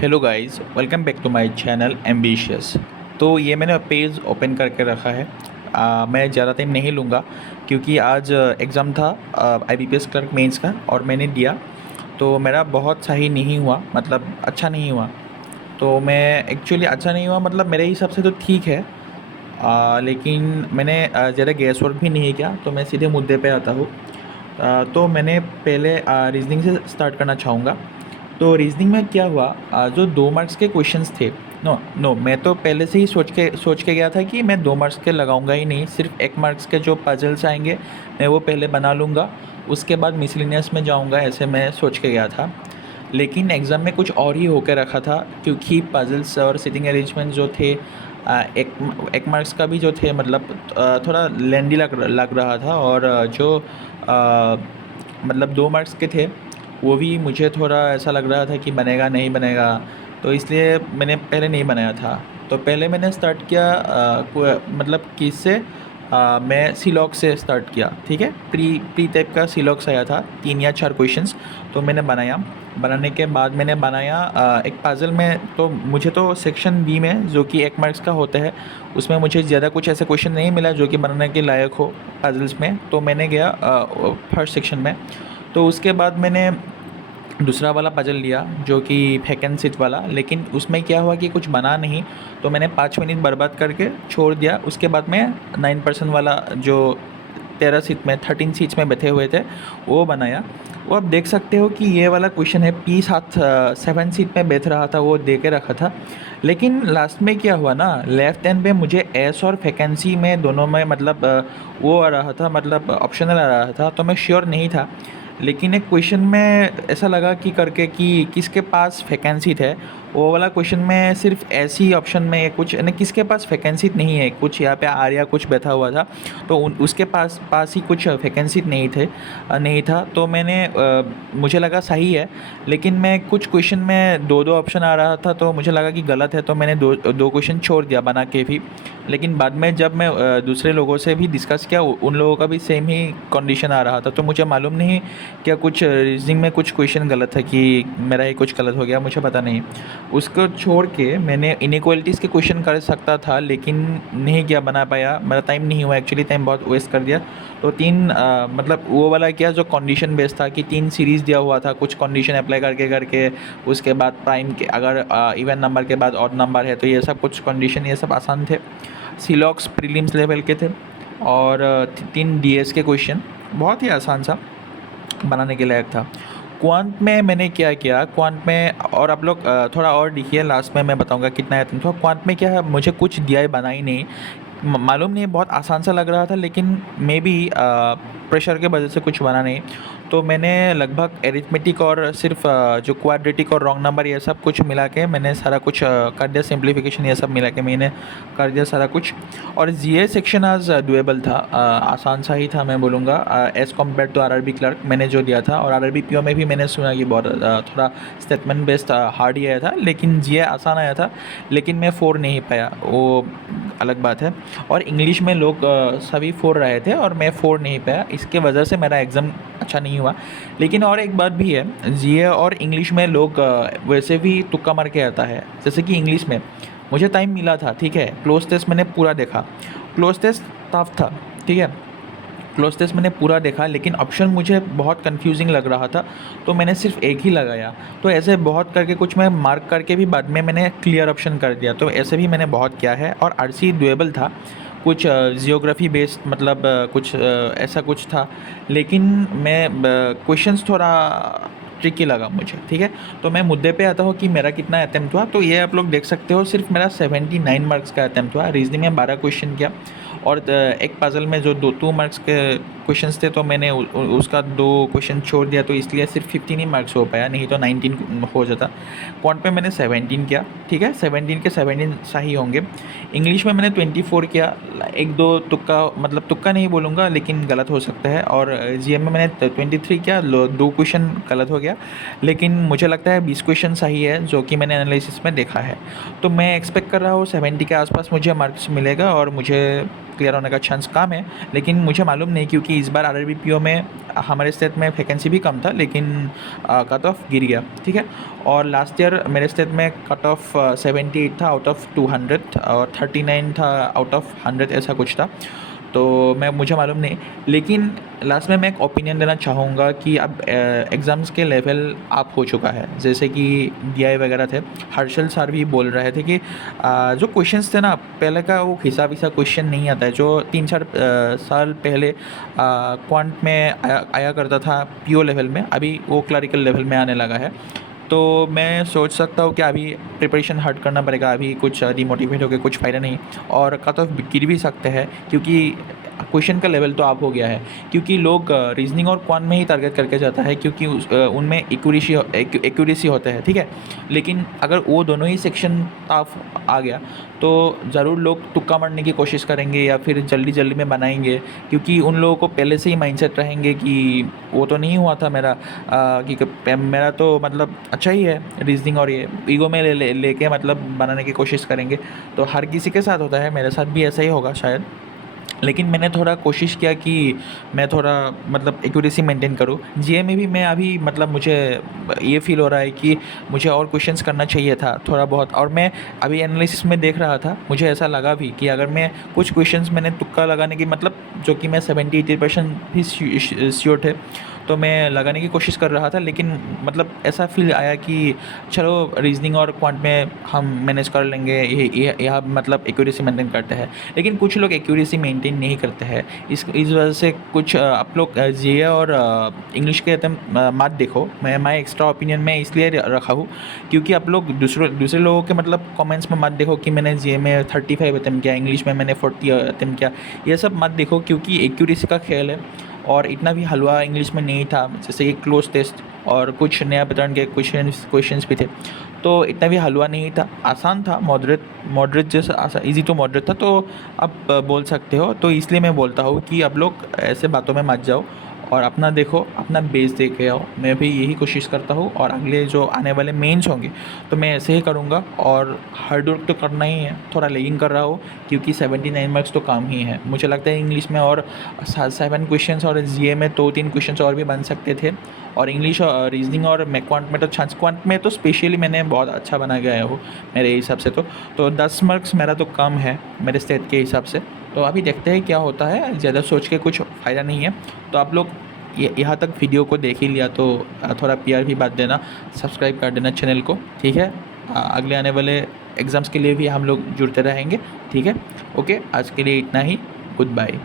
Hello guys, welcome back to my channel ambitious. तो ये मैंने पेज ओपन करके रखा है। मैं ज़्यादा टाइम नहीं लूँगा क्योंकि आज एग्ज़ाम था आईबीपीएस क्लर्क मेंस का और मैंने दिया। तो मेरा बहुत सही नहीं हुआ, मतलब अच्छा नहीं हुआ। तो मैं एक्चुअली अच्छा नहीं हुआ, मतलब मेरे हिसाब से तो ठीक है। लेकिन मैंने ज़्यादा गैस वर्क भी नहीं किया, तो मैं सीधे मुद्दे पे आता हूँ। तो मैंने पहले रीज़निंग से स्टार्ट करना चाहूँगा। तो रीज़निंग में क्या हुआ, जो 2 मार्क्स के क्वेश्चंस थे, मैं तो पहले से ही सोच के गया था कि मैं 2 मार्क्स के लगाऊंगा ही नहीं, सिर्फ 1 मार्क्स के जो पजल्स आएंगे मैं वो पहले बना लूँगा, उसके बाद मिसलिनियस में जाऊँगा, ऐसे मैं सोच के गया था। लेकिन एग्ज़ाम में कुछ और ही होकर रखा था क्योंकि पजल्स और सिटिंग अरेंजमेंट जो थे, एक मार्क्स का भी जो थे, मतलब थोड़ा लेंदी लग रहा था। और जो मतलब 2 मार्क्स के थे वो भी मुझे थोड़ा ऐसा लग रहा था कि बनेगा नहीं बनेगा, तो इसलिए मैंने पहले नहीं बनाया था। तो पहले मैंने स्टार्ट किया मतलब किससे, मैं सीलॉग से स्टार्ट किया, ठीक है। प्री प्री टाइप का सीलॉग्स आया था, 3 या 4 क्वेश्चंस। तो मैंने बनाया, बनाने के बाद मैंने बनाया एक पज़ल में। तो मुझे तो सेक्शन बी में, जो कि 1 मार्क्स का होता है, उसमें मुझे ज़्यादा कुछ ऐसे क्वेश्चन नहीं मिला जो कि बनाने के लायक हो पज़ल्स में। तो मैंने गया फर्स्ट सेक्शन में। तो उसके बाद मैंने दूसरा वाला पजल लिया जो कि वैकेंसीज वाला, लेकिन उसमें क्या हुआ कि कुछ बना नहीं। तो मैंने 5 मिनट बर्बाद करके छोड़ दिया। उसके बाद मैं 9% वाला, जो 13 सीट में 13 सीट्स में बैठे हुए थे, वो बनाया। वो आप देख सकते हो कि ये वाला क्वेश्चन है, पी साथ 7 सीट में बैठ रहा था, वो दे के रखा था। लेकिन लास्ट में क्या हुआ ना, लेफ्ट हैंड पे मुझे एस और वैकेंसी में दोनों में, मतलब वो आ रहा था, मतलब ऑप्शनल आ रहा था, तो मैं श्योर नहीं था। लेकिन एक क्वेश्चन में ऐसा लगा कि करके कि किसके पास वैकेंसी थे, वो वाला क्वेश्चन में सिर्फ ऐसी ऑप्शन में कुछ यानी किसके पास वैकेंसी नहीं है, कुछ यहाँ पे आर्या कुछ बैठा हुआ था, तो उसके पास पास ही कुछ वैकेंसी नहीं था। तो मुझे लगा सही है। लेकिन मैं कुछ क्वेश्चन में दो दो ऑप्शन आ रहा था, तो मुझे लगा कि गलत है, तो मैंने दो दो क्वेश्चन छोड़ दिया बना के भी। लेकिन बाद में जब मैं दूसरे लोगों से भी डिस्कस किया, उन लोगों का भी सेम ही कंडीशन आ रहा था। तो मुझे मालूम नहीं क्या कुछ रीजनिंग में कुछ क्वेश्चन गलत है कि मेरा ही कुछ गलत हो गया, मुझे पता नहीं। उसको छोड़ के मैंने इनइक्वालिटीज़ के क्वेश्चन कर सकता था, लेकिन नहीं किया, बना पाया, मेरा टाइम नहीं हुआ, एक्चुअली टाइम बहुत वेस्ट कर दिया। तो मतलब वो वाला क्या, जो कंडीशन बेस्ड था कि 3 सीरीज़ दिया हुआ था, कुछ कंडीशन अप्लाई करके करके उसके बाद प्राइम के, अगर इवन नंबर के बाद ऑड नंबर है, तो ये सब कुछ कंडीशन, ये सब आसान थे। सीलॉक्स प्रीलिम्स लेवल के थे। और 3 डीएस के क्वेश्चन, बहुत ही आसान सा, बनाने के लायक था। क्वांट में मैंने क्या किया, क्वांट में, और आप लोग थोड़ा और देखिए, लास्ट में मैं बताऊंगा कितना है। तो क्वांट में क्या है, मुझे कुछ दिया है, बना ही नहीं, मालूम नहीं, बहुत आसान सा लग रहा था, लेकिन मे बी प्रेशर के वजह से कुछ बना नहीं। तो मैंने लगभग एरिथमेटिक और सिर्फ जो क्वाड्रेटिक और रॉन्ग नंबर, ये सब कुछ मिला के मैंने सारा कुछ कर दिया, सिंप्लीफिकेशन ये सब मिला के मैंने कर दिया सारा कुछ। और जीए सेक्शन आज डुएबल था, आसान सा ही था, मैं बोलूँगा, as compare to RRB clerk मैंने जो दिया था। और आरआरबी पीओ में भी मैंने सुना कि बहुत थोड़ा स्टेटमेंट बेस्ड हार्ड ही आया था, लेकिन जीए आसान आया था। लेकिन मैं 4 नहीं पाया, वो अलग बात है। और इंग्लिश में लोग सभी 4 रहे थे और मैं 4 नहीं पाया, इसके वजह से मेरा एग्ज़ाम अच्छा नहीं हुआ। लेकिन और एक बात भी है, जीए और इंग्लिश में लोग वैसे भी तुक्का मार के आता है। जैसे कि इंग्लिश में मुझे टाइम मिला था, ठीक है, क्लोज टेस्ट मैंने पूरा देखा, क्लोज टेस्ट टफ था, ठीक है, क्लोज टेस्ट मैंने पूरा देखा, लेकिन ऑप्शन मुझे बहुत कंफ्यूजिंग लग रहा था, तो मैंने सिर्फ एक ही लगाया। तो ऐसे बहुत करके कुछ मैं मार्क करके भी बाद में मैंने क्लियर ऑप्शन कर दिया। तो ऐसे भी मैंने बहुत किया है। और आरसी डुएबल था, कुछ जियोग्राफी बेस्ड, मतलब कुछ ऐसा कुछ था, लेकिन मैं क्वेश्चंस थोड़ा ट्रिकी लगा मुझे, ठीक है। तो मैं मुद्दे पे आता हूँ कि मेरा कितना अटैम्प्ट हुआ। तो ये आप लोग देख सकते हो, सिर्फ मेरा 79 मार्क्स का अटैम्प्ट हुआ। रीजनिंग में 12 क्वेश्चन किया, और एक पजल में जो 2 मार्क्स के क्वेश्चंस थे, तो मैंने उसका 2 क्वेश्चन छोड़ दिया, तो इसलिए सिर्फ 15 ही मार्क्स हो पाया, नहीं तो 19 हो जाता। क्वांट पे मैंने 17 किया, ठीक है, 17 के 17 सही होंगे। इंग्लिश में मैंने 24 किया, एक दो तुक्का, मतलब तुक्का नहीं बोलूँगा, लेकिन गलत हो सकता है। और जीएम में मैंने 23 किया, 2 क्वेश्चन गलत हो गया। गया, लेकिन मुझे लगता है 20 क्वेश्चन सही है जो कि मैंने एनालिसिस में देखा है। तो मैं एक्सपेक्ट कर रहा हूँ 70 के आसपास मुझे मार्क्स मिलेगा और मुझे क्लियर होने का चांस कम है। लेकिन मुझे मालूम नहीं, क्योंकि इस बार आरआरबी पीओ में हमारे स्टेट में वैकेंसी भी कम था, लेकिन कट ऑफ गिर गया, ठीक है। और लास्ट ईयर मेरे स्टेट में कट ऑफ 78 था आउट ऑफ 200 और 39 था आउट ऑफ 100, ऐसा कुछ था। तो मुझे मालूम नहीं, लेकिन लास्ट में मैं एक ओपिनियन देना चाहूँगा कि अब एग्ज़ाम्स के लेवल अप हो चुका है। जैसे कि डीआई वगैरह थे, हर्षल सर भी बोल रहे थे कि जो क्वेश्चंस थे ना पहले का, वो घिसा पिसा क्वेश्चन नहीं आता है जो 3-4 साल पहले क्वांट में आया करता था पीओ लेवल में, अभी वो क्लरिकल लेवल में आने लगा है। तो मैं सोच सकता हूँ कि अभी प्रिपरेशन हार्ड करना पड़ेगा, अभी कुछ डिमोटिवेट होकर कुछ फ़ायदा नहीं, और कट ऑफ गिर भी सकते हैं क्योंकि क्वेश्चन का लेवल तो अप हो गया है। क्योंकि लोग रीजनिंग और क्वांट में ही टारगेट करके जाता है, क्योंकि उनमें एक्यूरेसी होता है, ठीक है। लेकिन अगर वो दोनों ही सेक्शन टफ आ गया तो ज़रूर लोग तुक्का मारने की कोशिश करेंगे या फिर जल्दी जल्दी में बनाएंगे, क्योंकि उन लोगों को पहले से ही माइंडसेट रहेंगे कि वो तो नहीं हुआ था मेरा, कि मेरा तो मतलब अच्छा ही है रीजनिंग, और ये ईगो में लेके मतलब बनाने की कोशिश करेंगे। तो हर किसी के साथ होता है, मेरे साथ भी ऐसा ही होगा शायद। लेकिन मैंने थोड़ा कोशिश किया कि मैं थोड़ा मतलब एक्यूरेसी मेंटेन करूँ। जीए में भी मैं अभी मतलब मुझे ये फ़ील हो रहा है कि मुझे और क्वेश्चंस करना चाहिए था थोड़ा बहुत, और मैं अभी एनालिसिस में देख रहा था, मुझे ऐसा लगा भी कि अगर मैं कुछ क्वेश्चंस मैंने तुक्का लगाने की मतलब जो कि मैं 70-80% भी श्योर थे, तो मैं लगाने की कोशिश कर रहा था। लेकिन मतलब ऐसा फील आया कि चलो रीजनिंग और क्वांट में हम मैनेज कर लेंगे, ये यहाँ मतलब एक्यूरेसी मेंटेन करते हैं। लेकिन कुछ लोग एक्यूरेसी मेंटेन नहीं करते हैं, इस वजह से कुछ आप लोग जीए और इंग्लिश के मत देखो। मैं एक्स्ट्रा ओपिनियन में इसलिए रखा हूँ क्योंकि आप लोग दूसरे लोगों के मतलब कमेंट्स में मत देखो कि मैंने जीए में 35 अटेम्प्ट किया, इंग्लिश में मैंने 40 अटेम्प्ट किया, ये सब मत देखो, क्योंकि एक्यूरेसी का खेल है। और इतना भी हलवा इंग्लिश में नहीं था, जैसे कि क्लोज टेस्ट और कुछ नया पैटर्न के क्वेश्चंस भी थे, तो इतना भी हलवा नहीं था, आसान था, मॉडरेट जैसा आसान, इजी टू मॉडरेट था, तो आप बोल सकते हो। तो इसलिए मैं बोलता हूँ कि आप लोग ऐसे बातों में मत जाओ और अपना देखो, अपना बेस देख के आओ। मैं भी यही कोशिश करता हूँ, और अगले जो आने वाले मेंस होंगे तो मैं ऐसे ही करूँगा। और हार्ड वर्क तो करना ही है, थोड़ा लेगिंग कर रहा हूँ क्योंकि 79 मार्क्स तो कम ही है। मुझे लगता है इंग्लिश में और 7 क्वेश्चन और जीए में 2-3 क्वेश्चन और भी बन सकते थे, और इंग्लिश और रीजनिंग और क्वांट में तो चांस, क्वांट में तो स्पेशली मैंने बहुत अच्छा बना गया हूँ मेरे हिसाब से। तो 10 मार्क्स मेरा तो कम है मेरे स्टेट के हिसाब से। तो अभी देखते हैं क्या होता है, ज़्यादा सोच के कुछ फ़ायदा नहीं है। तो आप लोग यहाँ तक वीडियो को देख ही लिया तो थोड़ा प्यार भी बात देना, सब्सक्राइब कर देना चैनल को, ठीक है। अगले आने वाले एग्ज़ाम्स के लिए भी हम लोग जुड़ते रहेंगे, ठीक है। ओके, आज के लिए इतना ही, गुड बाय।